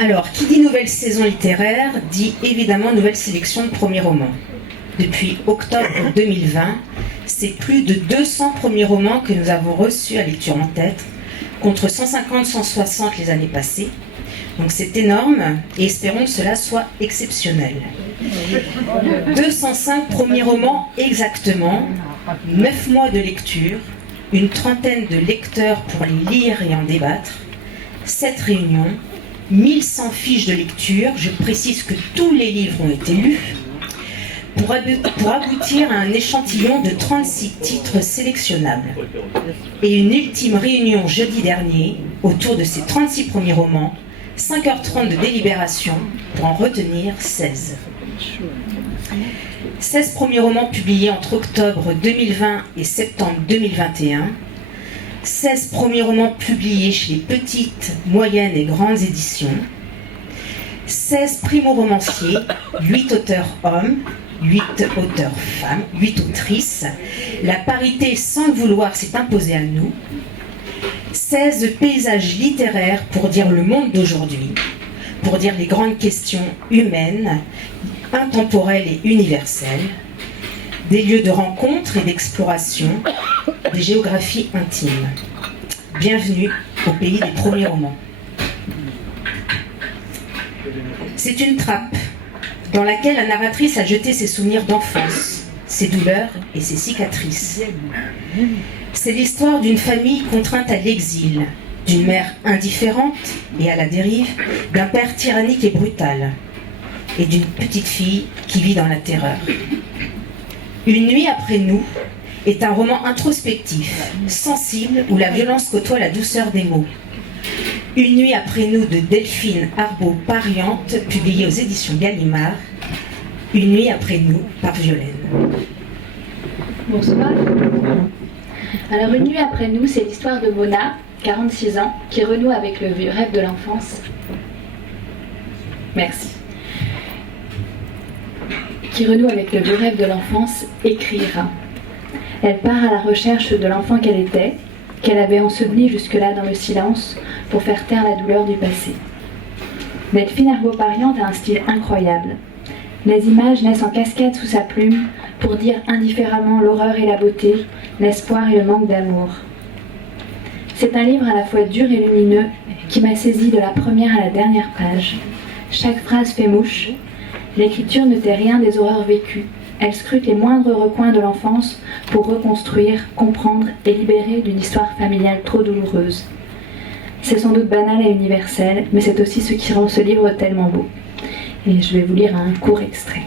Alors, qui dit nouvelle saison littéraire, dit évidemment nouvelle sélection de premiers romans. Depuis octobre 2020, c'est plus de 200 premiers romans que nous avons reçus à lecture en tête, contre 150-160 les années passées. Donc c'est énorme et espérons que cela soit exceptionnel. 205 premiers romans exactement, 9 mois de lecture, une trentaine de lecteurs pour les lire et en débattre, 7 réunions, 1100 fiches de lecture, je précise que tous les livres ont été lus, pour aboutir à un échantillon de 36 titres sélectionnables. Et une ultime réunion jeudi dernier, autour de ces 36 premiers romans, 5h30 de délibération pour en retenir 16. 16 premiers romans publiés entre octobre 2020 et septembre 2021. 16 premiers romans publiés chez les petites, moyennes et grandes éditions. 16 primo-romanciers, 8 auteurs hommes, 8 auteurs femmes, 8 autrices. La parité, sans le vouloir, s'est imposée à nous. 16 paysages littéraires pour dire le monde d'aujourd'hui, pour dire les grandes questions humaines, intemporelles et universelles, des lieux de rencontre et d'exploration, des géographies intimes. Bienvenue au pays des premiers romans. C'est une trappe dans laquelle la narratrice a jeté ses souvenirs d'enfance, ses douleurs et ses cicatrices. C'est l'histoire d'une famille contrainte à l'exil, d'une mère indifférente et à la dérive, d'un père tyrannique et brutal, et d'une petite fille qui vit dans la terreur. Une nuit après nous est un roman introspectif, sensible, où la violence côtoie la douceur des mots. Une nuit après nous de Delphine Arbeau-Pariante, publiée aux éditions Gallimard. Une nuit après nous par Violaine. Bonsoir. Alors, Une nuit après nous, c'est l'histoire de Mona, 46 ans, qui renoue avec le vieux rêve de l'enfance. Merci. Qui renoue avec le vieux rêve de l'enfance, écrire. Elle part à la recherche de l'enfant qu'elle était, qu'elle avait enseveli jusque-là dans le silence, pour faire taire la douleur du passé. Delphine Arbeau-Pariante a un style incroyable. Les images naissent en cascade sous sa plume pour dire indifféremment l'horreur et la beauté, l'espoir et le manque d'amour. C'est un livre à la fois dur et lumineux qui m'a saisi de la première à la dernière page. Chaque phrase fait mouche. L'écriture ne tait rien des horreurs vécues. Elle scrute les moindres recoins de l'enfance pour reconstruire, comprendre et libérer d'une histoire familiale trop douloureuse. C'est sans doute banal et universel, mais c'est aussi ce qui rend ce livre tellement beau. Et je vais vous lire un court extrait.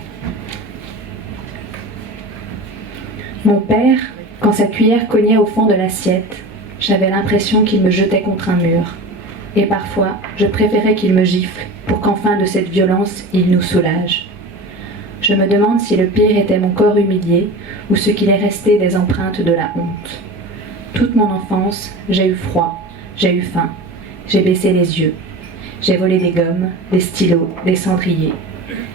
Mon père, quand sa cuillère cognait au fond de l'assiette, j'avais l'impression qu'il me jetait contre un mur. Et parfois, je préférais qu'il me gifle pour qu'enfin de cette violence, il nous soulage. Je me demande si le pire était mon corps humilié ou ce qu'il est resté des empreintes de la honte. Toute mon enfance, j'ai eu froid, j'ai eu faim, j'ai baissé les yeux. J'ai volé des gommes, des stylos, des cendriers.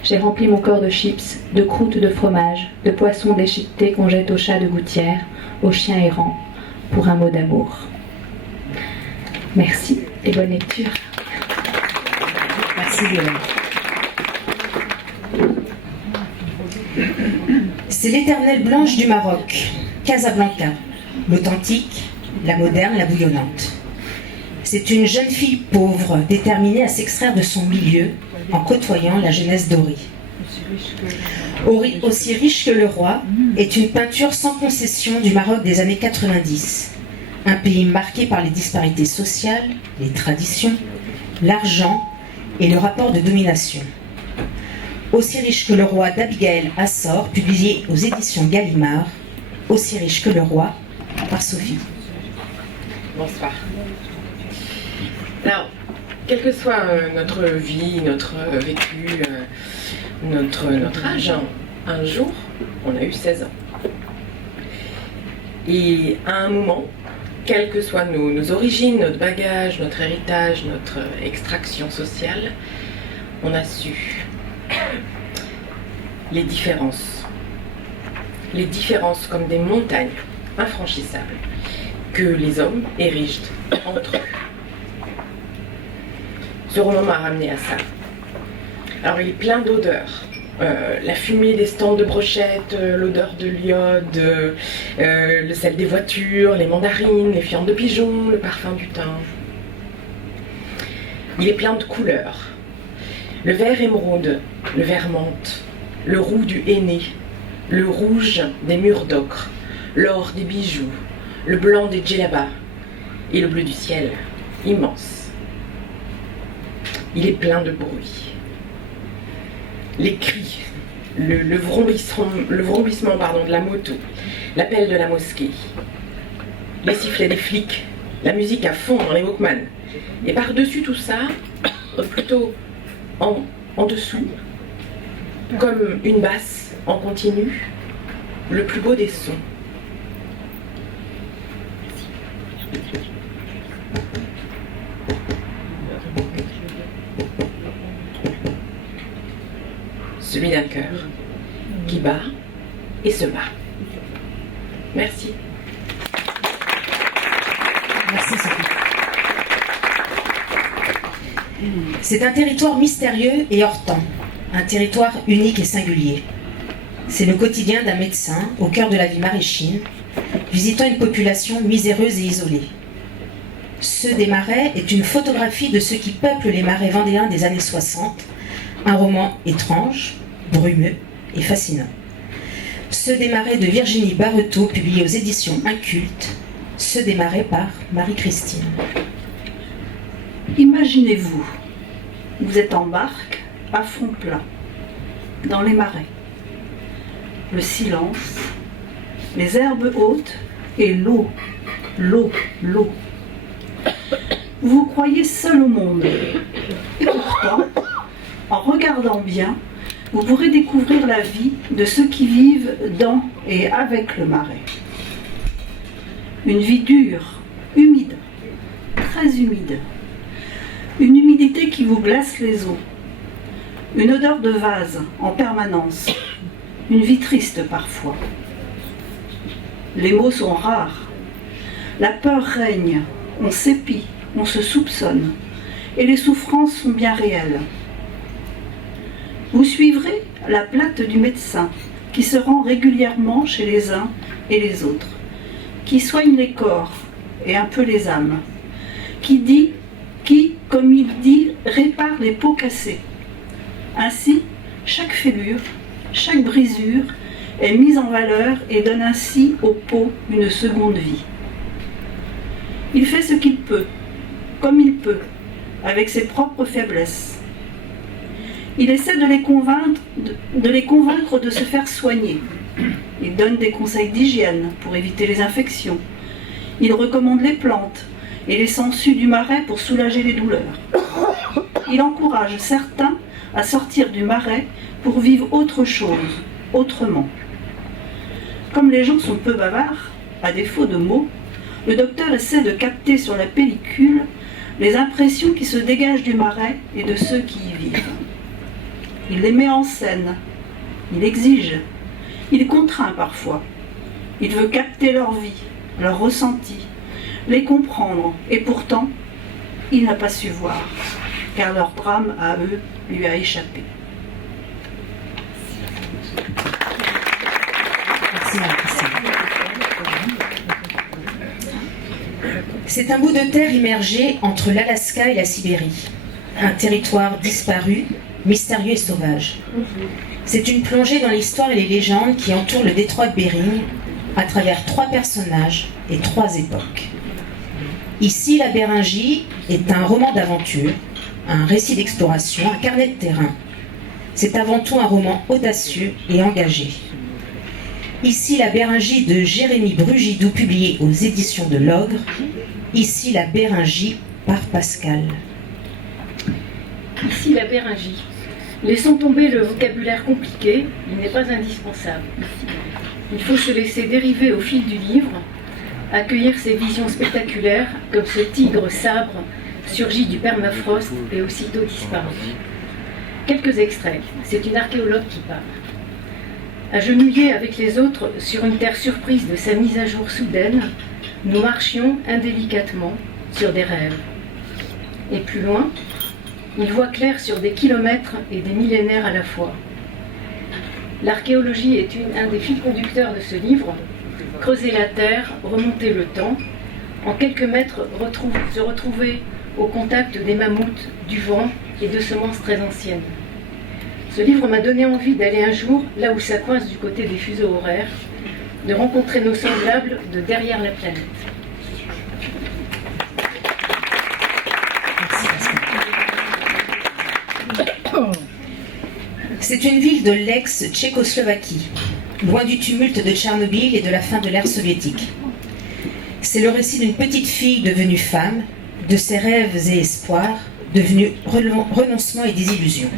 J'ai rempli mon corps de chips, de croûtes de fromage, de poissons déchiquetés qu'on jette aux chats de gouttière, aux chiens errants, pour un mot d'amour. Merci et bonne lecture. Merci Violaine. C'est l'éternelle blanche du Maroc, Casablanca, l'authentique, la moderne, la bouillonnante. C'est une jeune fille pauvre, déterminée à s'extraire de son milieu en côtoyant la jeunesse dorée. Aussi riche que le roi est une peinture sans concession du Maroc des années 90. Un pays marqué par les disparités sociales, les traditions, l'argent et le rapport de domination. Aussi riche que le roi d'Abigail Assor, publié aux éditions Gallimard. Aussi riche que le roi, par Sophie. Bonsoir. Alors, quelle que soit notre vie, notre vécu, notre âge, un jour, on a eu 16 ans. Et à un moment, quelles que soient nos origines, notre bagage, notre héritage, notre extraction sociale, on a su les différences comme des montagnes infranchissables que les hommes érigent entre eux. Ce roman m'a ramené à ça. Alors il est plein d'odeurs. La fumée des stands de brochettes, l'odeur de l'iode, le sel des voitures, les mandarines, les fientes de pigeons, le parfum du thym. Il est plein de couleurs. Le vert émeraude, le vert menthe, le roux du henné, le rouge des murs d'ocre, l'or des bijoux, le blanc des djellabas et le bleu du ciel, immense. Il est plein de bruit. Les cris, le vrombissement de la moto, l'appel de la mosquée, les sifflets des flics, la musique à fond dans les Walkman. Et par-dessus tout ça, plutôt en dessous, comme une basse en continu, le plus beau des sons. Celui d'un cœur qui bat et se bat. Merci. Merci Sophie. C'est un territoire mystérieux et hors temps, un territoire unique et singulier. C'est le quotidien d'un médecin au cœur de la vie maraîchine, visitant une population miséreuse et isolée. Ceux des Marais est une photographie de ceux qui peuplent les marais vendéens des années 60, un roman étrange, brumeux et fascinant. Ceux des Marais de Virginie Barreto, publié aux éditions Inculte. Ceux des Marais par Marie-Christine. Imaginez-vous, vous êtes en barque, à fond plat, dans les marais. Le silence, les herbes hautes et l'eau, l'eau, l'eau. Vous vous croyez seul au monde. Et pourtant, en regardant bien, vous pourrez découvrir la vie de ceux qui vivent dans et avec le marais. Une vie dure, humide, très humide. Une humidité qui vous glace les os. Une odeur de vase en permanence. Une vie triste parfois. Les mots sont rares. La peur règne. On s'épie, on se soupçonne. Et les souffrances sont bien réelles. Vous suivrez la plainte du médecin qui se rend régulièrement chez les uns et les autres, qui soigne les corps et un peu les âmes, qui, comme il dit, répare les peaux cassées. Ainsi, chaque fêlure, chaque brisure est mise en valeur et donne ainsi aux peaux une seconde vie. Il fait ce qu'il peut, comme il peut, avec ses propres faiblesses. Il essaie de les convaincre de se faire soigner. Il donne des conseils d'hygiène pour éviter les infections. Il recommande les plantes et les sangsues du marais pour soulager les douleurs. Il encourage certains à sortir du marais pour vivre autre chose, autrement. Comme les gens sont peu bavards, à défaut de mots, le docteur essaie de capter sur la pellicule les impressions qui se dégagent du marais et de ceux qui y vivent. Il les met en scène, il exige, il contraint parfois. Il veut capter leur vie, leur ressenti, les comprendre, et pourtant, il n'a pas su voir, car leur drame à eux lui a échappé. Merci Marie-Christine. C'est un bout de terre immergé entre l'Alaska et la Sibérie, un territoire disparu, mystérieux et sauvage. C'est une plongée dans l'histoire et les légendes qui entourent le détroit de Bering à travers 3 personnages et 3 époques. Ici, la Béringie est un roman d'aventure, un récit d'exploration, un carnet de terrain. C'est avant tout un roman audacieux et engagé. Ici, la Béringie de Jérémy Brugidou, publié aux éditions de l'Ogre. Ici, la Béringie par Pascal. Ici, la Béringie. Laissons tomber le vocabulaire compliqué, il n'est pas indispensable. Il faut se laisser dériver au fil du livre, accueillir ces visions spectaculaires comme ce tigre sabre surgi du permafrost et aussitôt disparu. Quelques extraits, c'est une archéologue qui parle. Agenouillés avec les autres sur une terre surprise de sa mise à jour soudaine, nous marchions indélicatement sur des rêves. Et plus loin, Il voit clair sur des kilomètres et des millénaires à la fois. L'archéologie est un des fils conducteurs de ce livre. Creuser la terre, remonter le temps, en quelques mètres se retrouver au contact des mammouths, du vent et de semences très anciennes. Ce livre m'a donné envie d'aller un jour là où ça coince du côté des fuseaux horaires, de rencontrer nos semblables de derrière la planète. C'est une ville de l'ex-Tchécoslovaquie, loin du tumulte de Tchernobyl et de la fin de l'ère soviétique. C'est le récit d'une petite fille devenue femme, de ses rêves et espoirs, devenus renoncements et désillusions.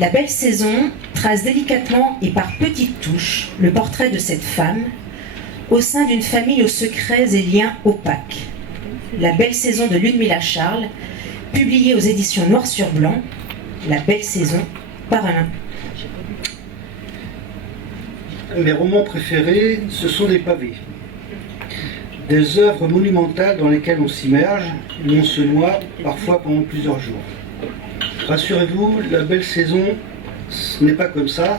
La belle saison trace délicatement et par petites touches le portrait de cette femme au sein d'une famille aux secrets et liens opaques. La belle saison de Ludmila Charles, publiée aux éditions Noir sur Blanc, La belle saison par Alain. Mes romans préférés, ce sont des pavés. Des œuvres monumentales dans lesquelles on s'immerge, où on se noie, parfois pendant plusieurs jours. Rassurez-vous, La belle saison, ce n'est pas comme ça.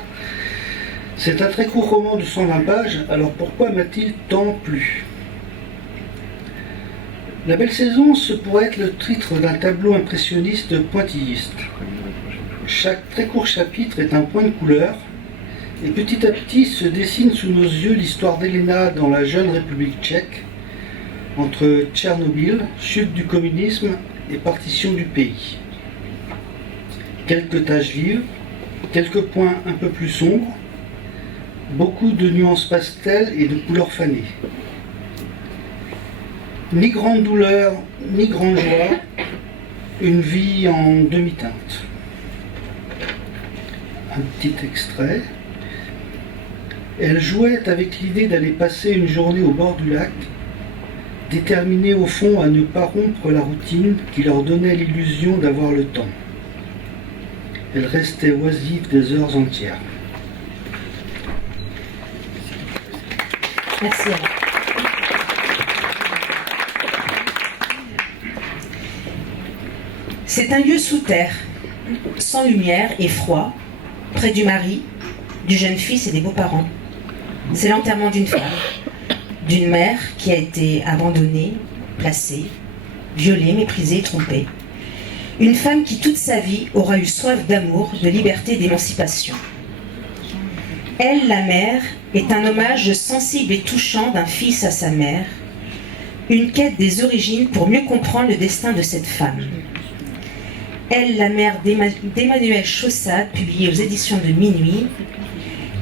C'est un très court roman de 120 pages, alors pourquoi m'a-t-il tant plu ? La belle saison, ce pourrait être le titre d'un tableau impressionniste pointilliste. Chaque très court chapitre est un point de couleur, et petit à petit se dessine sous nos yeux l'histoire d'Elena dans la jeune République tchèque, entre Tchernobyl, chute du communisme et partition du pays. Quelques taches vives, quelques points un peu plus sombres, beaucoup de nuances pastel et de couleurs fanées. Ni grande douleur, ni grande joie, une vie en demi-teinte. Un petit extrait. Elle jouait avec l'idée d'aller passer une journée au bord du lac, déterminée au fond à ne pas rompre la routine qui leur donnait l'illusion d'avoir le temps. Elle restait oisive des heures entières. Merci Alain. C'est un lieu sous terre, sans lumière et froid, près du mari, du jeune fils et des beaux-parents. C'est l'enterrement d'une femme, d'une mère qui a été abandonnée, placée, violée, méprisée, trompée. Une femme qui toute sa vie aura eu soif d'amour, de liberté et d'émancipation. Elle, la mère, est un hommage sensible et touchant d'un fils à sa mère, une quête des origines pour mieux comprendre le destin de cette femme. Elle, la mère d'Emmanuel Chaussade, publiée aux éditions de Minuit.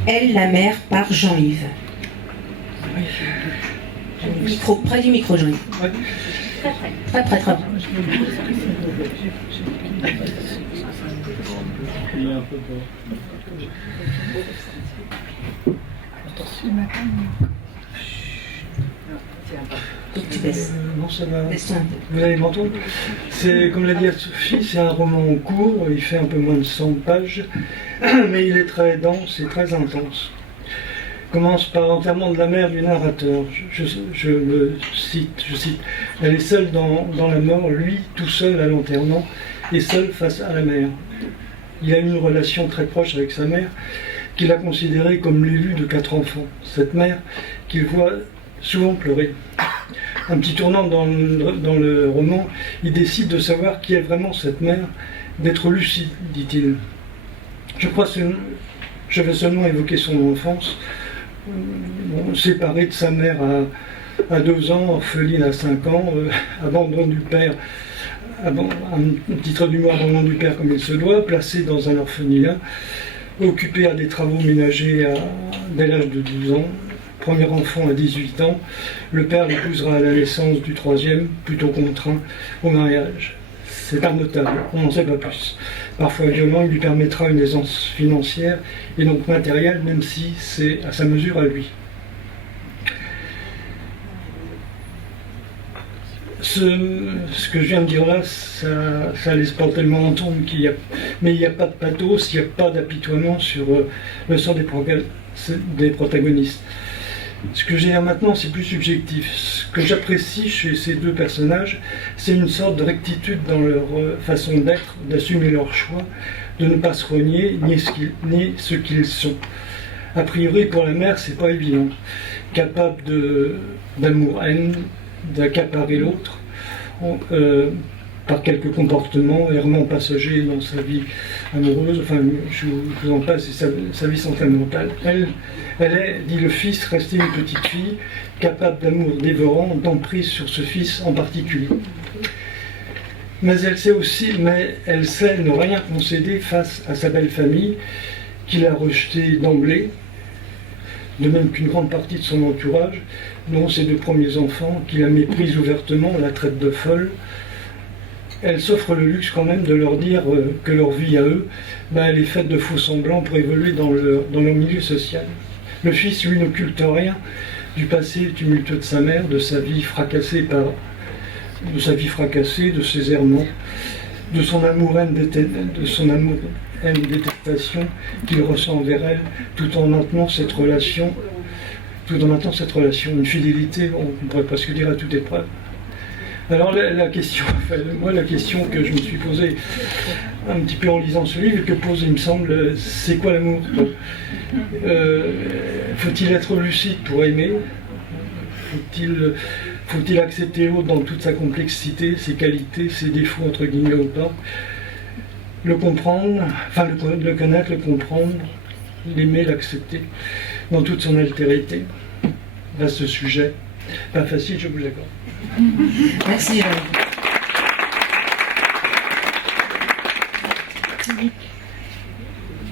Elle, la mère, par Jean-Yves. Près du micro, Jean-Yves. Très. Donc tu baisses. Non, ça va. Laisse-toi un peu. Vous allez m'entendre. C'est, comme l'a dit Sophie, c'est un roman court, il fait un peu moins de 100 pages, mais il est très dense et très intense. Commence par l'enterrement de la mère du narrateur. Je le cite, elle est seule dans la mort, lui tout seul à l'enterrement, et seul face à la mère. Il a eu une relation très proche avec sa mère, qu'il a considérée comme l'élu de 4 enfants. Cette mère qu'il voit souvent pleurer. Un petit tournant dans le roman, il décide de savoir qui est vraiment cette mère, d'être lucide, dit-il. Je vais seulement évoquer son enfance, séparé de sa mère à 2 ans, orpheline à 5 ans, abandon du père, un titre d'humour, abandon du père comme il se doit, placé dans un orphelinat, occupé à des travaux ménagers dès l'âge de 12 ans, premier enfant à 18 ans, le père l'épousera à la naissance du 3e, plutôt contraint au mariage. C'est un notable, on n'en sait pas plus. Parfois violent, il lui permettra une aisance financière et donc matérielle, même si c'est à sa mesure à lui. Ce que je viens de dire là, ça laisse pas tellement entendre mais il n'y a pas de pathos, il n'y a pas d'apitoiement sur le sort des protagonistes. Ce que j'ai à dire maintenant, c'est plus subjectif. Ce que j'apprécie chez ces deux personnages, c'est une sorte de rectitude dans leur façon d'être, d'assumer leurs choix, de ne pas se renier, ni ce qu'ils sont. A priori, pour la mère, c'est pas évident. Capable d'amour-haine, d'accaparer l'autre, par quelques comportements errement passagers dans sa vie amoureuse, enfin je vous en passe, c'est sa vie sentimentale. Elle est, dit le fils, restée une petite fille, capable d'amour dévorant, d'emprise sur ce fils en particulier. Mais elle sait ne rien concéder face à sa belle famille, qui l'a rejetée d'emblée, de même qu'une grande partie de son entourage, dont ses deux premiers enfants, qui la méprisent ouvertement, la traitent de folle. Elle s'offre le luxe quand même de leur dire que leur vie à eux, elle est faite de faux semblants pour évoluer dans leur milieu social. Le fils, lui, n'occulte rien du passé tumultueux de sa mère, de sa vie fracassée, de ses errements, de son amour-haine, détestation qu'il ressent envers elle, tout en maintenant cette relation, une fidélité, on pourrait presque dire à toute épreuve. Alors la question que je me suis posée un petit peu en lisant ce livre, et que pose, il me semble, c'est quoi l'amour? Faut-il être lucide pour aimer? Faut-il accepter l'autre dans toute sa complexité, ses qualités, ses défauts, entre guillemets, ou pas? Le comprendre, le connaître, le comprendre, l'aimer, l'accepter, dans toute son altérité. Vaste sujet. Pas facile, je vous l'accorde. Merci, Jérémy.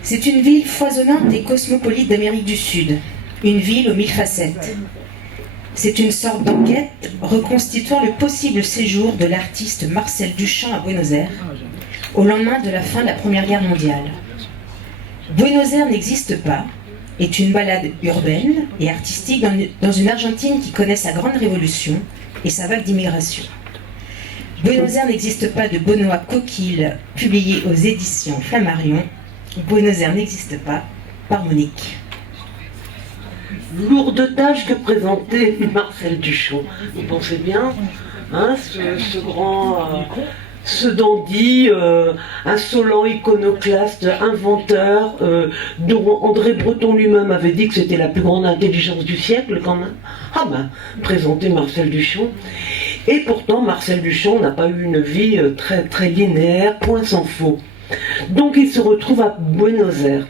C'est une ville foisonnante et cosmopolite d'Amérique du Sud. Une ville aux 1000 facettes. C'est une sorte d'enquête reconstituant le possible séjour de l'artiste Marcel Duchamp à Buenos Aires, au lendemain de la fin de la Première Guerre mondiale. Buenos Aires n'existe pas, est une balade urbaine et artistique dans une Argentine qui connaît sa grande révolution et sa vague d'immigration. Buenos Aires n'existe pas de Benoît Coquille, publié aux éditions Flammarion. Buenos Aires n'existe pas, par Monique. Lourde tâche que présentait Marcel Duchamp. Vous pensez bien, hein, ce grand... ce dandy, insolent, iconoclaste, inventeur, dont André Breton lui-même avait dit que c'était la plus grande intelligence du siècle quand même. Présenter Marcel Duchamp. Et pourtant, Marcel Duchamp n'a pas eu une vie très, très linéaire, point sans faux. Donc il se retrouve à Buenos Aires.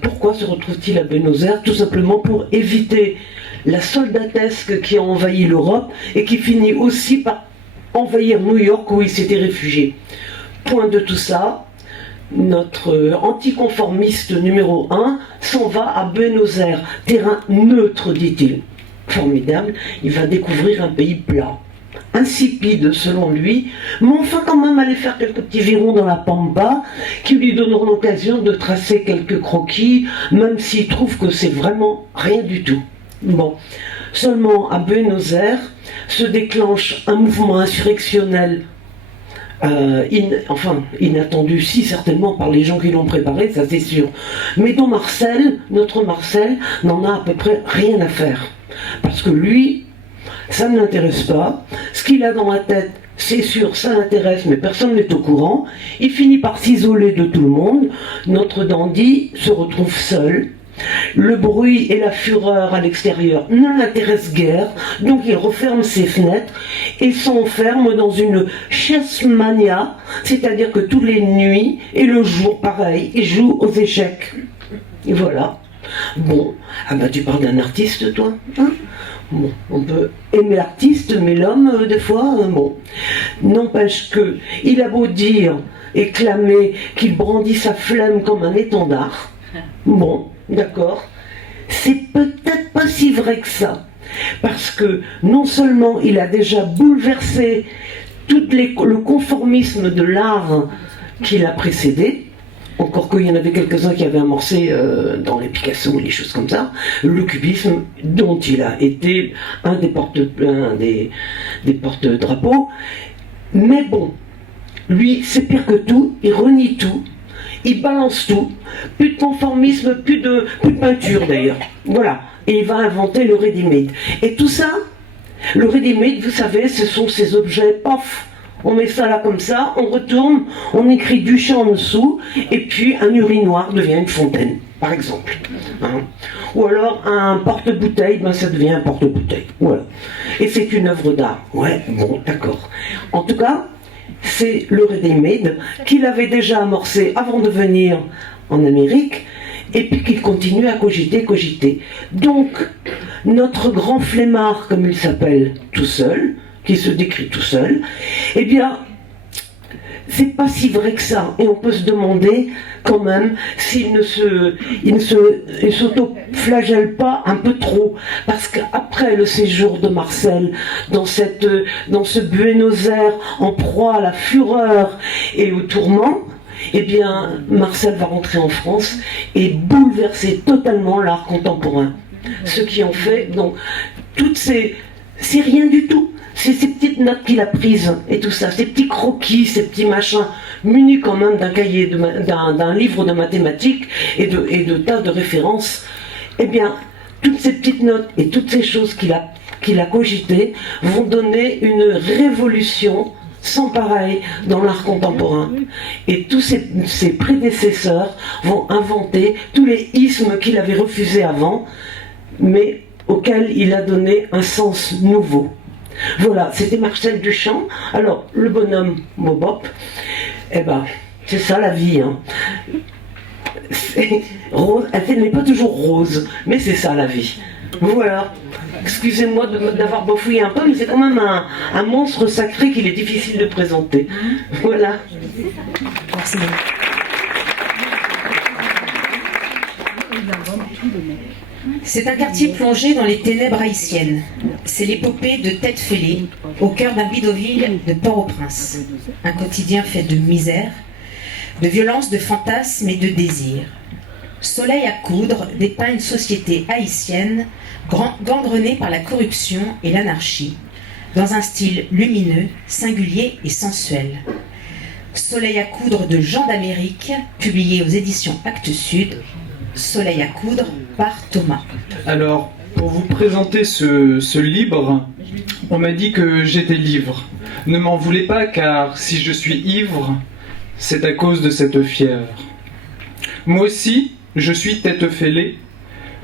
Pourquoi se retrouve-t-il à Buenos Aires? Tout simplement pour éviter la soldatesque qui a envahi l'Europe et qui finit aussi par envahir New York où il s'était réfugié. Point de tout ça, notre anticonformiste numéro 1 s'en va à Buenos Aires, terrain neutre, dit-il. Formidable, il va découvrir un pays plat, insipide selon lui, mais enfin quand même aller faire quelques petits virons dans la pampa qui lui donneront l'occasion de tracer quelques croquis, même s'il trouve que c'est vraiment rien du tout. Bon, seulement à Buenos Aires se déclenche un mouvement insurrectionnel inattendu, si certainement par les gens qui l'ont préparé, ça c'est sûr, mais dont notre Marcel, n'en a à peu près rien à faire. Parce que lui, ça ne l'intéresse pas. Ce qu'il a dans la tête, c'est sûr, ça l'intéresse, mais personne n'est au courant. Il finit par s'isoler de tout le monde. Notre dandy se retrouve seul. Le bruit et la fureur à l'extérieur ne l'intéressent guère, donc il referme ses fenêtres et s'enferme dans une chessmania, c'est-à-dire que tous les nuits et le jour, pareil, il joue aux échecs. Et voilà. Bon, tu parles d'un artiste, toi, hein? Bon, on peut aimer l'artiste, mais l'homme, des fois, bon. N'empêche que, il a beau dire et clamer qu'il brandit sa flemme comme un étendard. Bon, d'accord. C'est peut-être pas si vrai que ça. Parce que, non seulement il a déjà bouleversé tout le conformisme de l'art qui l'a précédé, encore qu'il y en avait quelques-uns qui avaient amorcé dans les Picasso ou les choses comme ça, le cubisme dont il a été un des porte-drapeaux. Mais bon, lui, c'est pire que tout, il renie tout, il balance tout, plus de conformisme, plus de peinture d'ailleurs. Voilà. et il va inventer le ready-made. Et tout ça, le ready-made, vous savez, ce sont ces objets, paf, on met ça là comme ça, on retourne, on écrit Duchamp en dessous, et puis un urinoir devient une fontaine, par exemple. Hein. Ou alors un porte-bouteille, ben ça devient un porte-bouteille. Voilà. Et c'est une œuvre d'art. Ouais, bon, d'accord. En tout cas, c'est le ready-made qu'il avait déjà amorcé avant de venir en Amérique, et puis qu'il continue à cogiter. Donc, notre grand flemmard, comme il s'appelle, tout seul, qui se décrit tout seul, eh bien, c'est pas si vrai que ça. Et on peut se demander, quand même, s'il ne s'auto-flagelle pas un peu trop. Parce qu'après le séjour de Marcel, dans ce Buenos Aires, en proie à la fureur et au tourment, eh bien, Marcel va rentrer en France et bouleverser totalement l'art contemporain. Ce qui en fait, donc, c'est rien du tout. C'est ces petites notes qu'il a prises et tout ça, ces petits croquis, ces petits machins, munis quand même d'un cahier, d'un livre de mathématiques et de tas de références. Eh bien, toutes ces petites notes et toutes ces choses qu'il a cogitées vont donner une révolution sans pareil dans l'art contemporain. Et tous ses prédécesseurs vont inventer tous les ismes qu'il avait refusés avant, mais auxquels il a donné un sens nouveau. Voilà, c'était Marcel Duchamp. Alors, le bonhomme Bobop, eh ben, c'est ça la vie. Hein. Rose, elle n'est pas toujours rose, mais c'est ça la vie. Voilà. Excusez-moi d'avoir bafouillé un peu, mais c'est quand même un monstre sacré qu'il est difficile de présenter. Voilà. Merci. C'est un quartier plongé dans les ténèbres haïtiennes. C'est l'épopée de Tête Fêlée, au cœur d'un bidonville de Port-au-Prince. Un quotidien fait de misère, de violence, de fantasmes et de désirs. Soleil à coudre dépeint une société haïtienne gangrenée par la corruption et l'anarchie, dans un style lumineux, singulier et sensuel. Soleil à coudre de Jean d'Amérique, publié aux éditions Actes Sud. Soleil à coudre par Thomas. Alors, pour vous présenter ce livre, on m'a dit que j'étais livre. Ne m'en voulez pas, car si je suis ivre, c'est à cause de cette fièvre. Moi aussi, je suis tête fêlée.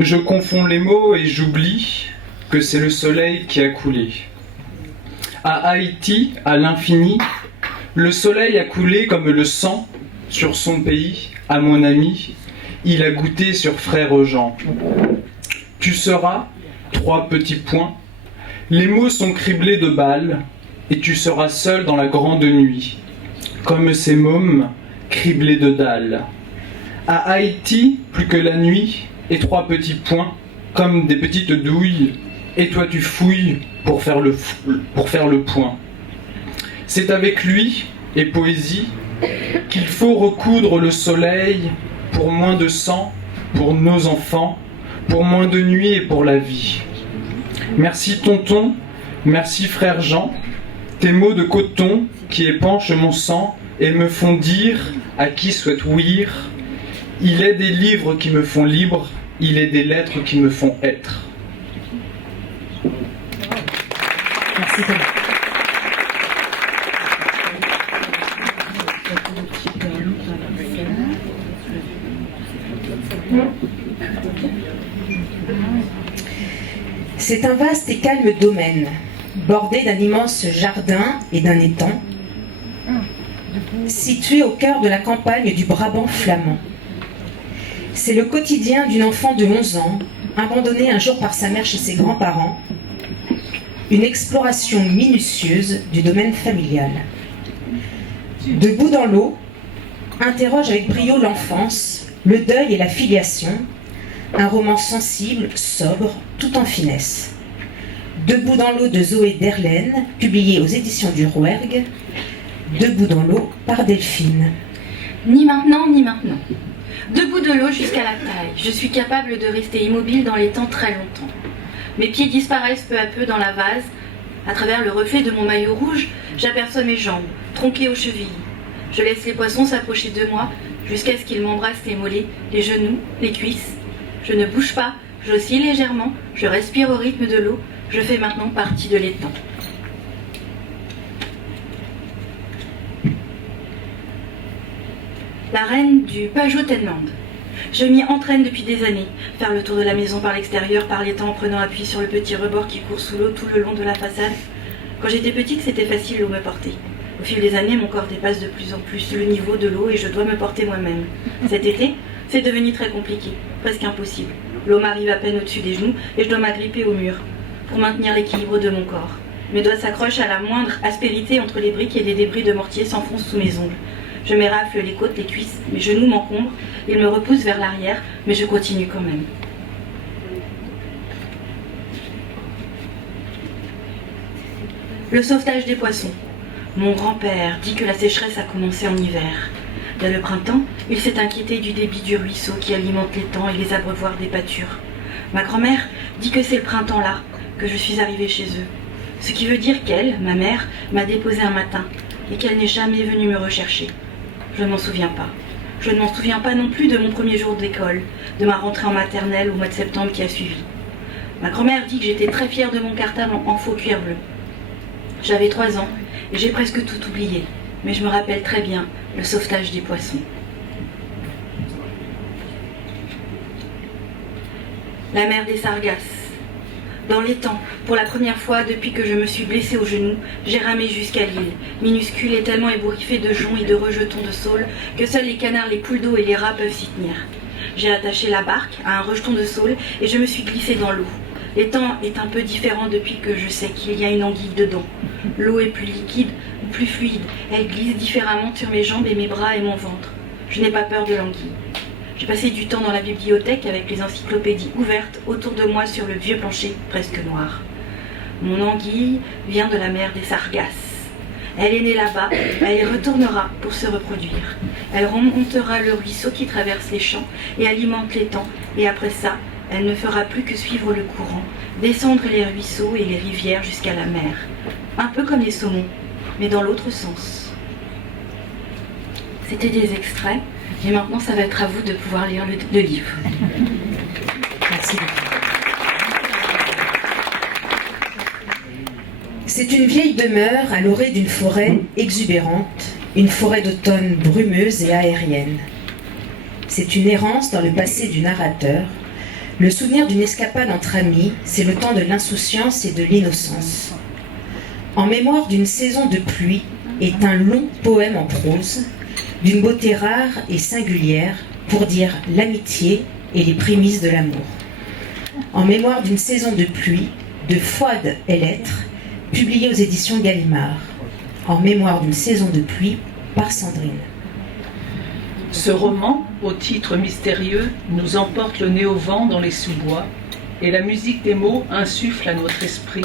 Je confonds les mots et j'oublie que c'est le soleil qui a coulé. À Haïti, à l'infini, le soleil a coulé comme le sang sur son pays, à mon ami. Il a goûté sur frère Jean. Tu seras, 3 petits points. Les mots sont criblés de balles, et tu seras seul dans la grande nuit, comme ces mômes criblés de dalles. À Haïti, plus que la nuit, et 3 petits points, comme des petites douilles, et toi tu fouilles pour faire le point. C'est avec lui, et poésie, qu'il faut recoudre le soleil pour moins de sang, pour nos enfants, pour moins de nuit et pour la vie. Merci tonton, merci frère Jean, tes mots de coton qui épanchent mon sang et me font dire à qui souhaite ouïr, il est des livres qui me font libre, il est des lettres qui me font être. Merci Thomas. C'est un vaste et calme domaine, bordé d'un immense jardin et d'un étang, situé au cœur de la campagne du Brabant flamand. C'est le quotidien d'une enfant de 11 ans, abandonnée un jour par sa mère chez ses grands-parents, une exploration minutieuse du domaine familial. Debout dans l'eau, interroge avec brio l'enfance, le deuil et la filiation, un roman sensible, sobre, tout en finesse. Debout dans l'eau de Zoé Derlaine, publié aux éditions du Rouergue. Debout dans l'eau par Delphine. Ni maintenant, ni maintenant. Debout de l'eau jusqu'à la taille, je suis capable de rester immobile dans les temps très longtemps. Mes pieds disparaissent peu à peu dans la vase. À travers le reflet de mon maillot rouge, j'aperçois mes jambes, tronquées aux chevilles. Je laisse les poissons s'approcher de moi jusqu'à ce qu'ils m'embrassent les mollets, les genoux, les cuisses. Je ne bouge pas, j'oscille légèrement, je respire au rythme de l'eau, je fais maintenant partie de l'étang. La reine du Pajot Tenmande. Je m'y entraîne depuis des années. Faire le tour de la maison par l'extérieur, par l'étang en prenant appui sur le petit rebord qui court sous l'eau tout le long de la façade. Quand j'étais petite, c'était facile, l'eau me portait. Au fil des années, mon corps dépasse de plus en plus le niveau de l'eau et je dois me porter moi-même. Cet été, c'est devenu très compliqué, presque impossible. L'eau m'arrive à peine au-dessus des genoux et je dois m'agripper au mur pour maintenir l'équilibre de mon corps. Mes doigts s'accrochent à la moindre aspérité entre les briques et des débris de mortier s'enfoncent sous mes ongles. Je m'érafle les côtes, les cuisses, mes genoux m'encombrent, ils me repoussent vers l'arrière, mais je continue quand même. Le sauvetage des poissons. Mon grand-père dit que la sécheresse a commencé en hiver. Dès le printemps, il s'est inquiété du débit du ruisseau qui alimente l'étang et les abreuvoirs des pâtures. Ma grand-mère dit que c'est le printemps là que je suis arrivée chez eux. Ce qui veut dire qu'elle, ma mère, m'a déposée un matin et qu'elle n'est jamais venue me rechercher. Je ne m'en souviens pas. Je ne m'en souviens pas non plus de mon premier jour d'école, de ma rentrée en maternelle au mois de septembre qui a suivi. Ma grand-mère dit que j'étais très fière de mon cartable en faux cuir bleu. J'avais 3 ans et j'ai presque tout oublié, mais je me rappelle très bien le sauvetage des poissons. La mer des Sargasses. Dans l'étang, pour la première fois depuis que je me suis blessée au genou, j'ai ramé jusqu'à l'île, minuscule et tellement ébouriffée de joncs et de rejetons de saule que seuls les canards, les poules d'eau et les rats peuvent s'y tenir. J'ai attaché la barque à un rejeton de saule et je me suis glissée dans l'eau. L'étang est un peu différent depuis que je sais qu'il y a une anguille dedans. L'eau est plus liquide ou plus fluide, elle glisse différemment sur mes jambes et mes bras et mon ventre. Je n'ai pas peur de l'anguille. J'ai passé du temps dans la bibliothèque avec les encyclopédies ouvertes autour de moi sur le vieux plancher presque noir. Mon anguille vient de la mer des Sargasses. Elle est née là-bas, elle y retournera pour se reproduire. Elle remontera le ruisseau qui traverse les champs et alimente l'étang, et après ça, elle ne fera plus que suivre le courant, descendre les ruisseaux et les rivières jusqu'à la mer. Un peu comme les saumons, mais dans l'autre sens. C'était des extraits. Et maintenant, ça va être à vous de pouvoir lire le livre. Merci beaucoup. C'est une vieille demeure à l'orée d'une forêt exubérante, une forêt d'automne brumeuse et aérienne. C'est une errance dans le passé du narrateur, le souvenir d'une escapade entre amis, c'est le temps de l'insouciance et de l'innocence. En mémoire d'une saison de pluie est un long poème en prose, d'une beauté rare et singulière pour dire l'amitié et les prémices de l'amour. En mémoire d'une saison de pluie, de Fouad et Lettres, publié aux éditions Gallimard. En mémoire d'une saison de pluie, par Sandrine. Ce roman, au titre mystérieux, nous emporte le nez au vent dans les sous-bois, et la musique des mots insuffle à notre esprit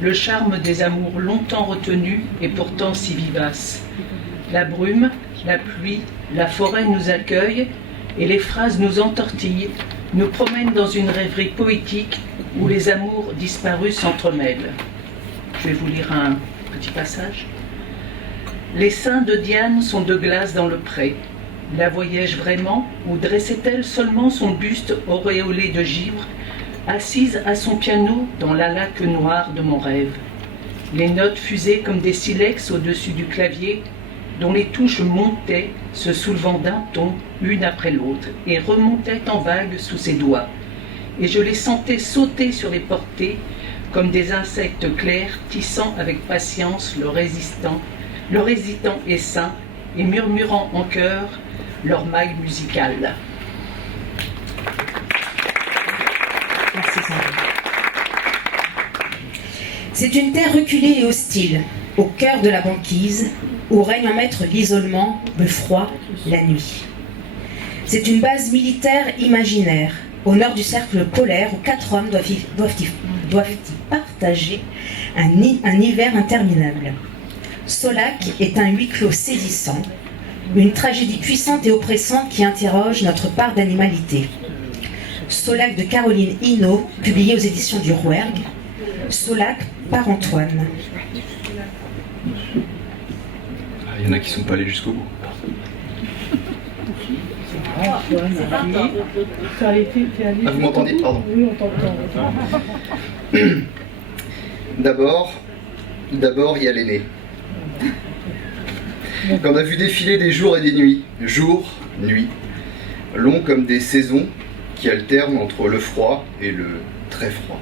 le charme des amours longtemps retenus et pourtant si vivaces. La brume, la pluie, la forêt nous accueillent et les phrases nous entortillent, nous promènent dans une rêverie poétique où les amours disparus s'entremêlent. Je vais vous lire un petit passage. Les seins de Diane sont de glace dans le pré. La voyais-je vraiment ou dressait-elle seulement son buste auréolé de givre, assise à son piano dans la laque noire de mon rêve? Les notes fusaient comme des silex au-dessus du clavier, dont les touches montaient, se soulevant d'un ton, une après l'autre, et remontaient en vagues sous ses doigts. Et je les sentais sauter sur les portées, comme des insectes clairs, tissant avec patience leur hésitant essaim, et murmurant en chœur leur maille musicale. Merci Sandrine. C'est une terre reculée et hostile, au cœur de la banquise, où règne en maître l'isolement, le froid, la nuit. C'est une base militaire imaginaire, au nord du cercle polaire, où 4 hommes doivent y partager un hiver interminable. Solac est un huis clos saisissant, une tragédie puissante et oppressante qui interroge notre part d'animalité. Solac de Caroline Hinault, publié aux éditions du Rouergue. Solac par Antoine. Il y en a qui ne sont pas allés jusqu'au bout. Ah, vous m'entendez? Pardon. Oui, on t'entend. D'abord, il y a l'aîné. Qu'on a vu défiler des jours et des nuits, jour, nuit, longs comme des saisons qui alternent entre le froid et le très froid.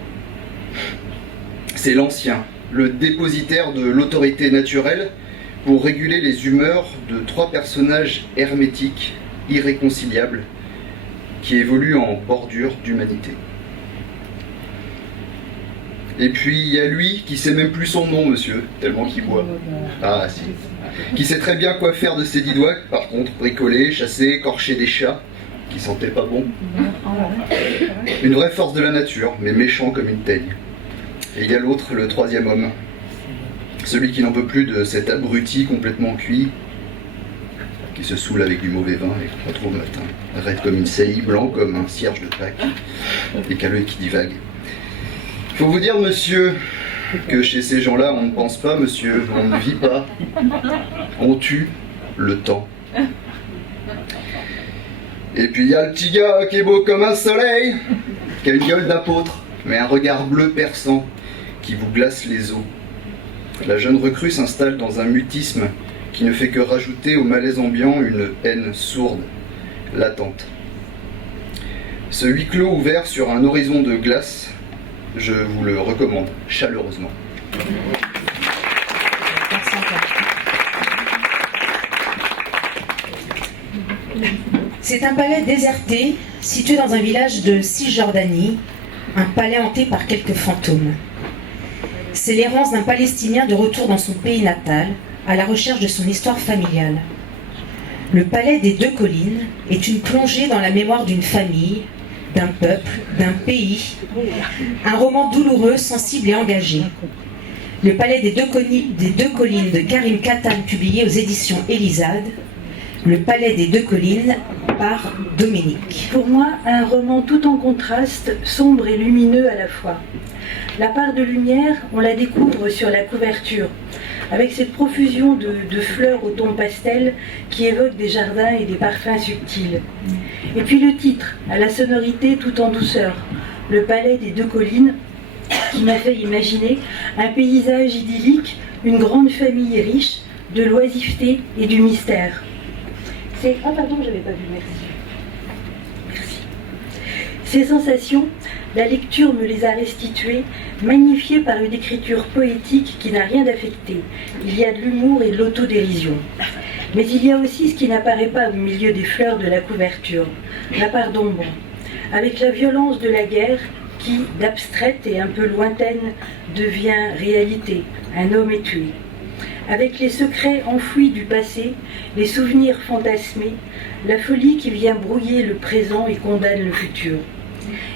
C'est l'ancien, le dépositaire de l'autorité naturelle pour réguler les humeurs de trois personnages hermétiques, irréconciliables, qui évoluent en bordure d'humanité. Et puis il y a lui qui sait même plus son nom, monsieur, tellement qu'il boit. Ah si. Qui sait très bien quoi faire de ses 10 doigts, par contre, bricoler, chasser, écorcher des chats, qui sentaient pas bon. Une vraie force de la nature, mais méchant comme une teigne. Et il y a l'autre, le troisième homme. Celui qui n'en peut plus de cet abruti complètement cuit, qui se saoule avec du mauvais vin et qu'on retrouve le matin, raide comme une saillie, blanc comme un cierge de Pâques, et qu'à l'œil qui divague. Faut vous dire, monsieur, que chez ces gens-là, on ne pense pas, monsieur, on ne vit pas, on tue le temps. Et puis il y a le petit gars qui est beau comme un soleil, qui a une gueule d'apôtre, mais un regard bleu perçant qui vous glace les os. La jeune recrue s'installe dans un mutisme qui ne fait que rajouter au malaise ambiant une haine sourde, latente. Ce huis clos ouvert sur un horizon de glace, je vous le recommande chaleureusement. C'est un palais déserté, situé dans un village de Cisjordanie, un palais hanté par quelques fantômes. C'est l'errance d'un Palestinien de retour dans son pays natal, à la recherche de son histoire familiale. Le palais des deux collines est une plongée dans la mémoire d'une famille, d'un peuple, d'un pays, un roman douloureux, sensible et engagé. Le palais des deux collines de Karim Katan, publié aux éditions Elisade. Le palais des deux collines par Dominique. Pour moi, un roman tout en contraste, sombre et lumineux à la fois. La part de lumière, on la découvre sur la couverture, avec cette profusion de fleurs au ton pastel qui évoquent des jardins et des parfums subtils. Et puis le titre, à la sonorité tout en douceur, Le palais des deux collines, qui m'a fait imaginer un paysage idyllique, une grande famille riche, de l'oisiveté et du mystère. Ah pardon, j'avais pas vu, merci. Ces sensations, la lecture me les a restituées, magnifiées par une écriture poétique qui n'a rien d'affecté. Il y a de l'humour et de l'autodérision. Mais il y a aussi ce qui n'apparaît pas au milieu des fleurs de la couverture, la part d'ombre, avec la violence de la guerre qui, d'abstraite et un peu lointaine, devient réalité. Un homme est tué. Avec les secrets enfouis du passé, les souvenirs fantasmés, la folie qui vient brouiller le présent et condamne le futur.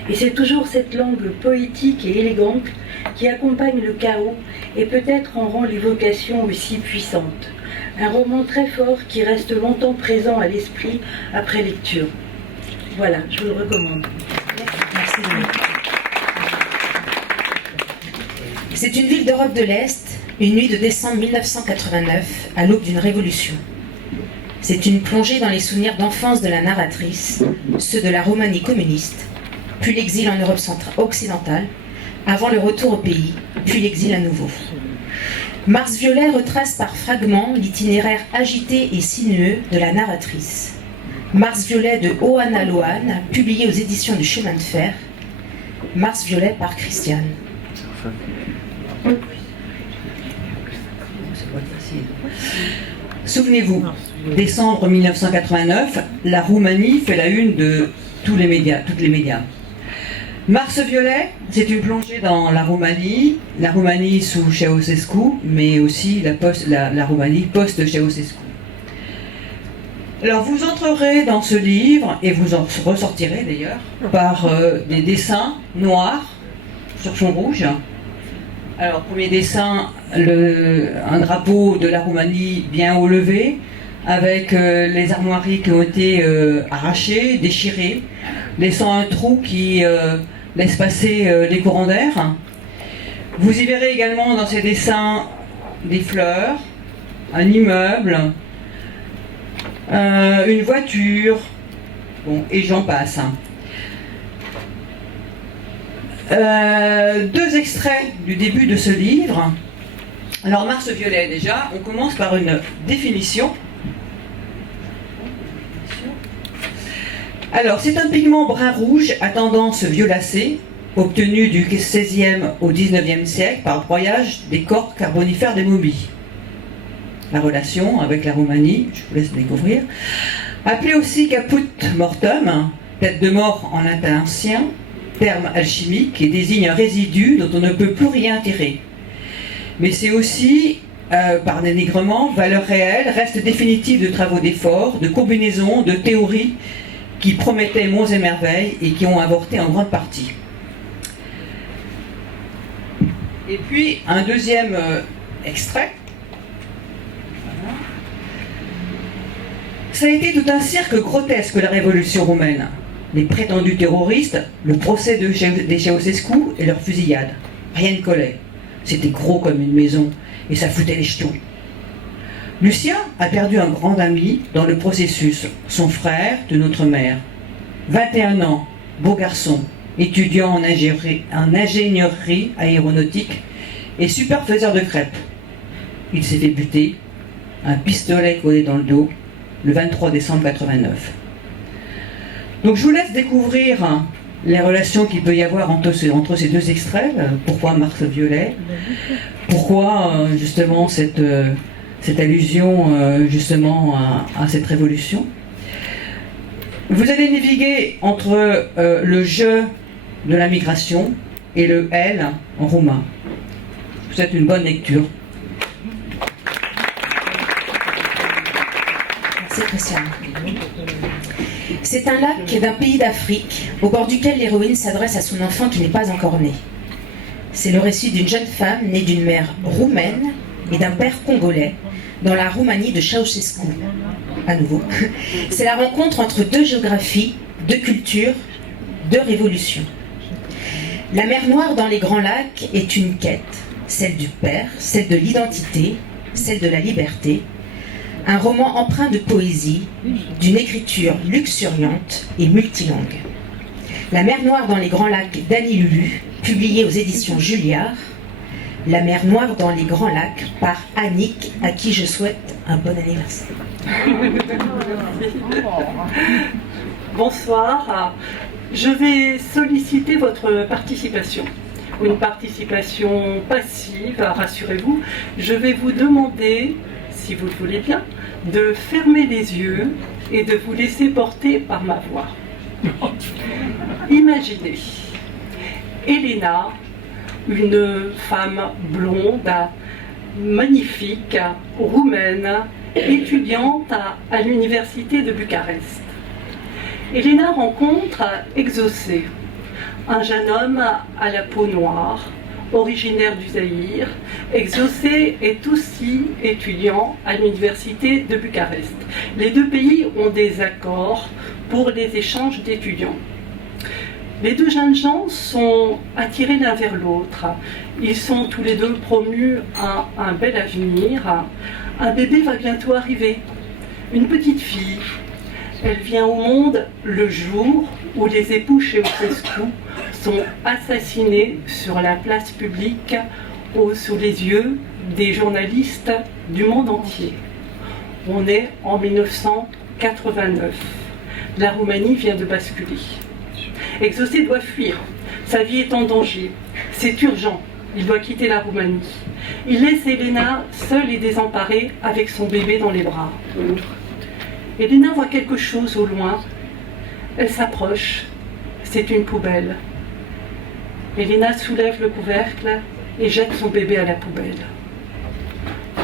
Et c'est toujours cette langue poétique et élégante qui accompagne le chaos et peut-être en rend l'évocation aussi puissante. Un roman très fort qui reste longtemps présent à l'esprit après lecture. Voilà, je vous le recommande. Merci. C'est une ville d'Europe de l'Est, une nuit de décembre 1989, à l'aube d'une révolution. C'est une plongée dans les souvenirs d'enfance de la narratrice, ceux de la Roumanie communiste, puis l'exil en Europe occidentale, avant le retour au pays, puis l'exil à nouveau. Mars Violet retrace par fragments l'itinéraire agité et sinueux de la narratrice. Mars Violet de Oana Lohan, publié aux éditions du Chemin de Fer. Mars Violet par Christiane. Souvenez-vous, décembre 1989, la Roumanie fait la une de tous les médias, toutes les médias. Mars Violet, c'est une plongée dans la Roumanie sous Ceausescu, mais aussi la Roumanie post-Ceausescu. Alors vous entrerez dans ce livre, et vous en ressortirez d'ailleurs, par des dessins noirs sur fond rouge. Alors, premier dessin, un drapeau de la Roumanie bien haut levé, avec les armoiries qui ont été arrachées, déchirées, laissant un trou qui laisse passer les courants d'air. Vous y verrez également dans ces dessins des fleurs, un immeuble, une voiture, Bon, et j'en passe. Deux extraits du début de ce livre. Alors, Mars violet, déjà, on commence par une définition. Alors, c'est un pigment brun-rouge à tendance violacée, obtenu du XVIe au XIXe siècle par broyage des corps carbonifères des momies. La relation avec la Roumanie, je vous laisse découvrir. Appelé aussi caput mortum, tête de mort en latin ancien, terme alchimique qui désigne un résidu dont on ne peut plus rien tirer. Mais c'est aussi, par dénigrement, valeur réelle, reste définitive de travaux d'efforts, de combinaisons, de théories qui promettaient monts et merveilles et qui ont avorté en grande partie. Et puis, un deuxième extrait. Ça a été tout un cirque grotesque, la révolution roumaine. Les prétendus terroristes, le procès des Ceausescu et leur fusillade. Rien ne collait. C'était gros comme une maison et ça foutait les jetons. Lucien a perdu un grand ami dans le processus, son frère de notre mère. 21 ans, beau garçon, étudiant en ingénierie aéronautique et super faiseur de crêpes. Il s'est fait buter, un pistolet collé dans le dos, le 23 décembre 89. Donc je vous laisse découvrir les relations qu'il peut y avoir entre ces deux extraits. Pourquoi Mars violet? Pourquoi justement cette allusion justement à cette révolution? Vous allez naviguer entre le je de la migration et le elle en roumain. Je vous souhaite une bonne lecture. Merci Christiane. C'est un lac d'un pays d'Afrique, au bord duquel l'héroïne s'adresse à son enfant qui n'est pas encore né. C'est le récit d'une jeune femme née d'une mère roumaine et d'un père congolais, dans la Roumanie de Ceausescu. À nouveau. C'est la rencontre entre deux géographies, deux cultures, deux révolutions. La mer Noire dans les Grands Lacs est une quête, celle du père, celle de l'identité, celle de la liberté. Un roman empreint de poésie, d'une écriture luxuriante et multilangue. La mer Noire dans les Grands Lacs d'Annie Lulu, publié aux éditions Julliard. La mer Noire dans les Grands Lacs par Annick, à qui je souhaite un bon anniversaire. Bonsoir. Je vais solliciter votre participation. Une participation passive, rassurez-vous. Je vais vous demander, si vous le voulez bien, de fermer les yeux et de vous laisser porter par ma voix. Imaginez Elena, une femme blonde, magnifique, roumaine, étudiante à l'université de Bucarest. Elena rencontre Exocé, un jeune homme à la peau noire, originaire du Zaïre. Exocé est aussi étudiant à l'université de Bucarest. Les deux pays ont des accords pour les échanges d'étudiants. Les deux jeunes gens sont attirés l'un vers l'autre. Ils sont tous les deux promus à un bel avenir. Un bébé va bientôt arriver, une petite fille. Elle vient au monde le jour où les époux Ceausescu sont assassinés sur la place publique sous les yeux des journalistes du monde entier. On est en 1989. La Roumanie vient de basculer. Exocé doit fuir. Sa vie est en danger. C'est urgent. Il doit quitter la Roumanie. Il laisse Elena seule et désemparée avec son bébé dans les bras. Elena voit quelque chose au loin. Elle s'approche. C'est une poubelle. Elena soulève le couvercle et jette son bébé à la poubelle.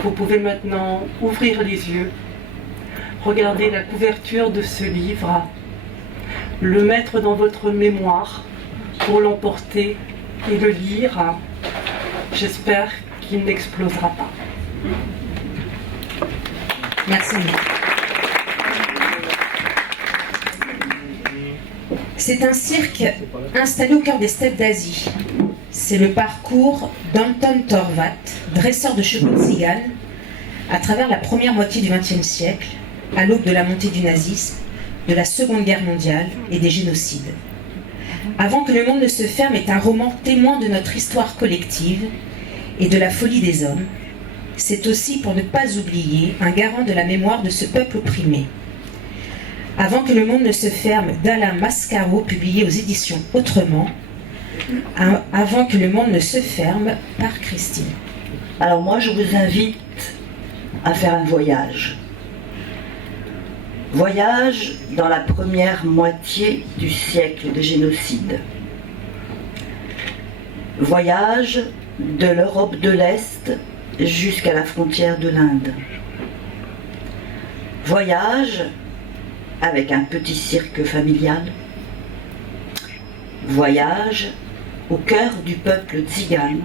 Vous pouvez maintenant ouvrir les yeux, regarder la couverture de ce livre, le mettre dans votre mémoire pour l'emporter et le lire. J'espère qu'il n'explosera pas. Merci. C'est un cirque installé au cœur des steppes d'Asie. C'est le parcours d'Anton Torvat, dresseur de chevaux de cigale, à travers la première moitié du XXe siècle, à l'aube de la montée du nazisme, de la Seconde Guerre mondiale et des génocides. Avant que le monde ne se ferme est un roman témoin de notre histoire collective et de la folie des hommes. C'est aussi, pour ne pas oublier, un garant de la mémoire de ce peuple opprimé. Avant que le monde ne se ferme d'Alain Mascaro, publié aux éditions Autrement. Avant que le monde ne se ferme, par Christine. Alors moi, je vous invite à faire un voyage. Voyage dans la première moitié du siècle de génocide. Voyage de l'Europe de l'Est jusqu'à la frontière de l'Inde. Voyage avec un petit cirque familial. Voyage au cœur du peuple tzigane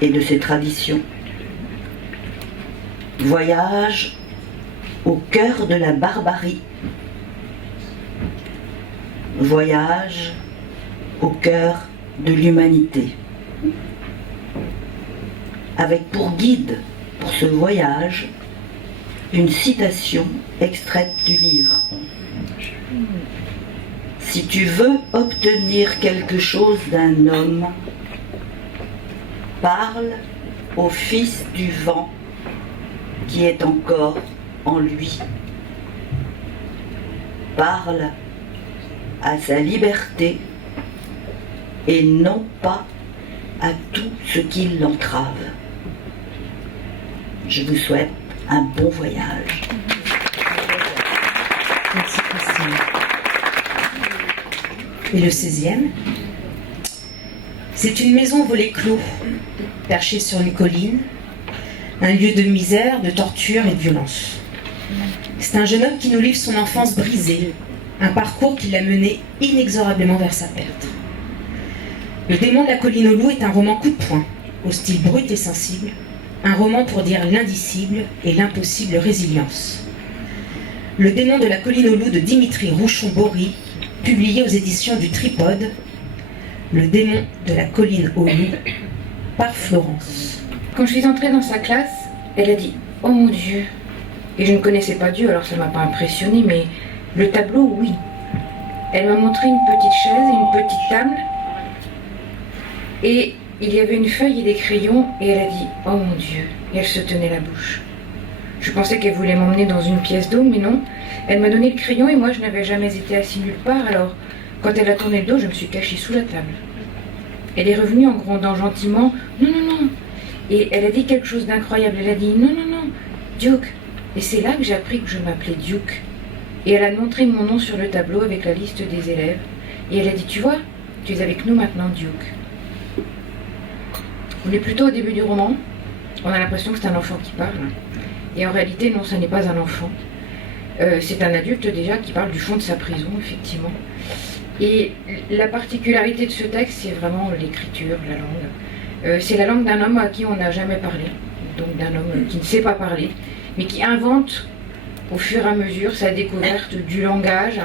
et de ses traditions. Voyage au cœur de la barbarie. Voyage au cœur de l'humanité. Avec pour guide pour ce voyage une citation extraite du livre. Si tu veux obtenir quelque chose d'un homme, parle au fils du vent qui est encore en lui. Parle à sa liberté et non pas à tout ce qui l'entrave. Je vous souhaite un bon voyage. Merci Christine. Et le 16e, c'est une maison au volet clos, perchée sur une colline, un lieu de misère, de torture et de violence. C'est un jeune homme qui nous livre son enfance brisée, un parcours qui l'a mené inexorablement vers sa perte. Le démon de la colline aux loups est un roman coup de poing, au style brut et sensible, un roman pour dire l'indicible et l'impossible résilience. Le démon de la colline aux loups de Dimitri Rouchon-Bory, publié aux éditions du Tripode. Le démon de la colline aux loups, par Florence. Quand je suis entrée dans sa classe, elle a dit « Oh mon Dieu !» Et je ne connaissais pas Dieu, alors ça ne m'a pas impressionnée, mais le tableau, oui. Elle m'a montré une petite chaise et une petite table. Et il y avait une feuille et des crayons, et elle a dit « Oh mon Dieu !» Et elle se tenait la bouche. Je pensais qu'elle voulait m'emmener dans une pièce d'eau, mais non. Elle m'a donné le crayon et moi je n'avais jamais été assise nulle part, alors quand elle a tourné le dos, je me suis cachée sous la table. Elle est revenue en grondant gentiment « Non, non, non !» Et elle a dit quelque chose d'incroyable. Elle a dit « Non, non, non, Duke !» Et c'est là que j'ai appris que je m'appelais Duke. Et elle a montré mon nom sur le tableau avec la liste des élèves. Et elle a dit « Tu vois, tu es avec nous maintenant, Duke. » On est plutôt au début du roman. On a l'impression que c'est un enfant qui parle. Et en réalité, non, ce n'est pas un enfant. C'est un adulte déjà qui parle du fond de sa prison, effectivement. Et la particularité de ce texte, c'est vraiment l'écriture, la langue. C'est la langue d'un homme à qui on n'a jamais parlé. Donc d'un homme qui ne sait pas parler, mais qui invente au fur et à mesure sa découverte du langage,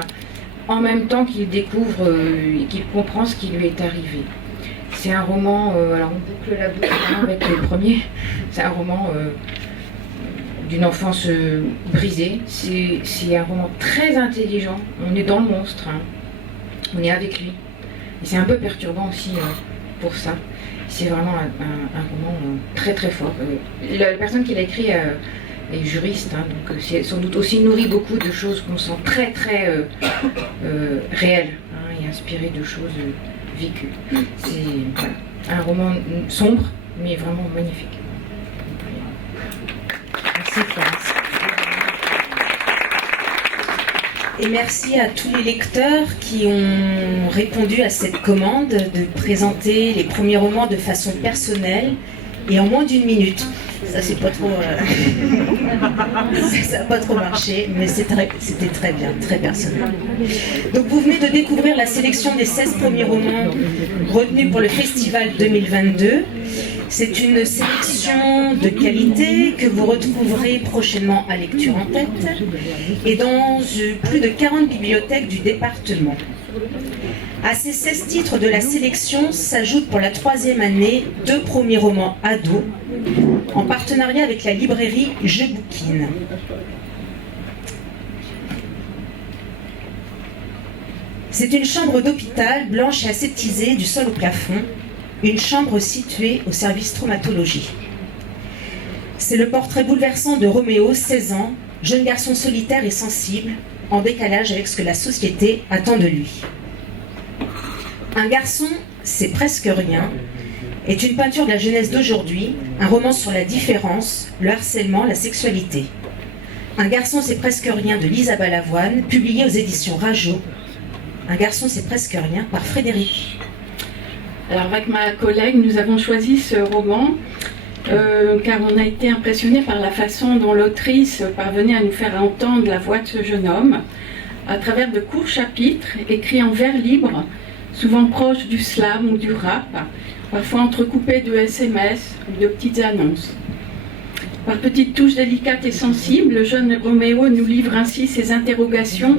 en même temps qu'il découvre et qu'il comprend ce qui lui est arrivé. C'est un roman, alors on boucle la boucle avec le premier, c'est un roman d'une enfance brisée, c'est un roman très intelligent, on est dans le monstre, hein. On est avec lui, et c'est un peu perturbant aussi pour ça. C'est vraiment un roman très très fort. La personne qui l'a écrit est juriste, hein, donc c'est sans doute aussi nourri beaucoup de choses qu'on sent très très réelles, hein, et inspiré de choses vécues. C'est voilà, un roman sombre, mais vraiment magnifique. Merci Florence. Et merci à tous les lecteurs qui ont répondu à cette commande de présenter les premiers romans de façon personnelle et en moins d'1 minute. Ça, c'est pas trop. Ça n'a pas trop marché, mais c'était très bien, très personnel. Donc, vous venez de découvrir la sélection des 16 premiers romans retenus pour le festival 2022. C'est une sélection de qualité que vous retrouverez prochainement à Lecture en Tête et dans plus de 40 bibliothèques du département. À ces 16 titres de la sélection s'ajoutent pour la 3e année 2 premiers romans ados en partenariat avec la librairie Je Bouquine. C'est une chambre d'hôpital blanche et aseptisée du sol au plafond, une chambre située au service traumatologie. C'est le portrait bouleversant de Roméo, 16 ans, jeune garçon solitaire et sensible, en décalage avec ce que la société attend de lui. Un garçon, c'est presque rien, est une peinture de la jeunesse d'aujourd'hui, un roman sur la différence, le harcèlement, la sexualité. Un garçon, c'est presque rien de Lisa Balavoine, publié aux éditions Rajo. Un garçon, c'est presque rien par Frédéric. Alors avec ma collègue, nous avons choisi ce roman car on a été impressionnés par la façon dont l'autrice parvenait à nous faire entendre la voix de ce jeune homme à travers de courts chapitres écrits en vers libre, souvent proches du slam ou du rap, parfois entrecoupés de SMS ou de petites annonces. Par petites touches délicates et sensibles, le jeune Roméo nous livre ainsi ses interrogations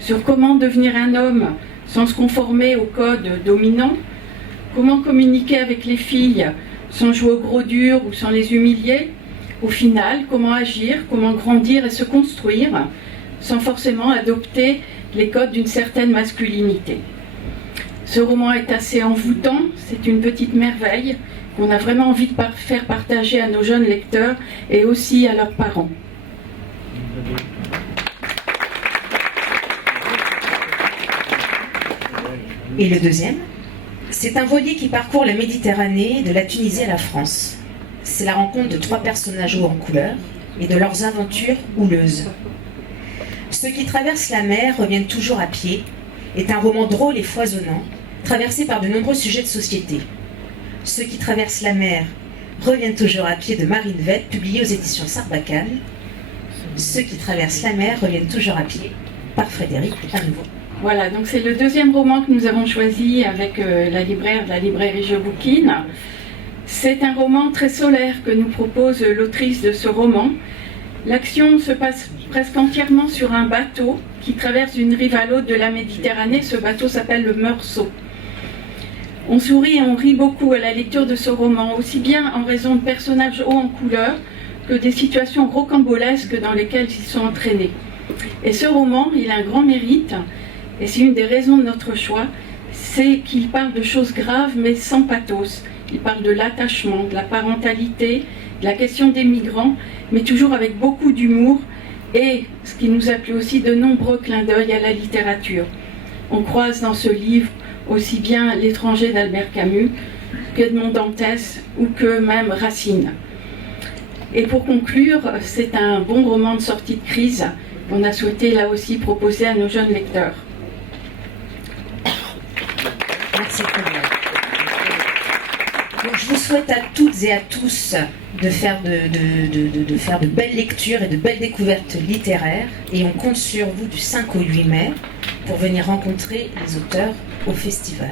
sur comment devenir un homme sans se conformer au code dominant, comment communiquer avec les filles sans jouer au gros dur ou sans les humilier. Au final, comment agir, comment grandir et se construire sans forcément adopter les codes d'une certaine masculinité. Ce roman est assez envoûtant, c'est une petite merveille qu'on a vraiment envie de faire partager à nos jeunes lecteurs et aussi à leurs parents. Et le deuxième, c'est un voilier qui parcourt la Méditerranée de la Tunisie à la France. C'est la rencontre de 3 personnages hauts en couleur et de leurs aventures houleuses. Ceux qui traversent la mer reviennent toujours à pied est un roman drôle et foisonnant, traversé par de nombreux sujets de société. Ceux qui traversent la mer reviennent toujours à pied de Marine Vette, publié aux éditions Sarbacane. Ceux qui traversent la mer reviennent toujours à pied par Frédéric à nouveau. Voilà, donc c'est le deuxième roman que nous avons choisi avec la libraire de la librairie Je Bouquine. C'est un roman très solaire que nous propose l'autrice de ce roman. L'action se passe presque entièrement sur un bateau qui traverse d'une rive à l'autre de la Méditerranée. Ce bateau s'appelle le Meursault. On sourit et on rit beaucoup à la lecture de ce roman, aussi bien en raison de personnages hauts en couleur que des situations rocambolesques dans lesquelles ils sont entraînés. Et ce roman, il a un grand mérite, et c'est une des raisons de notre choix, c'est qu'il parle de choses graves mais sans pathos. Il parle de l'attachement, de la parentalité, de la question des migrants, mais toujours avec beaucoup d'humour et, ce qui nous a plu aussi, de nombreux clins d'œil à la littérature. On croise dans ce livre aussi bien L'étranger d'Albert Camus qu'Edmond Dantès ou que même Racine. Et pour conclure, c'est un bon roman de sortie de crise qu'on a souhaité là aussi proposer à nos jeunes lecteurs. Merci Claudia. Donc, je vous souhaite à toutes et à tous de faire de belles lectures et de belles découvertes littéraires, et on compte sur vous du 5 au 8 mai pour venir rencontrer les auteurs au festival.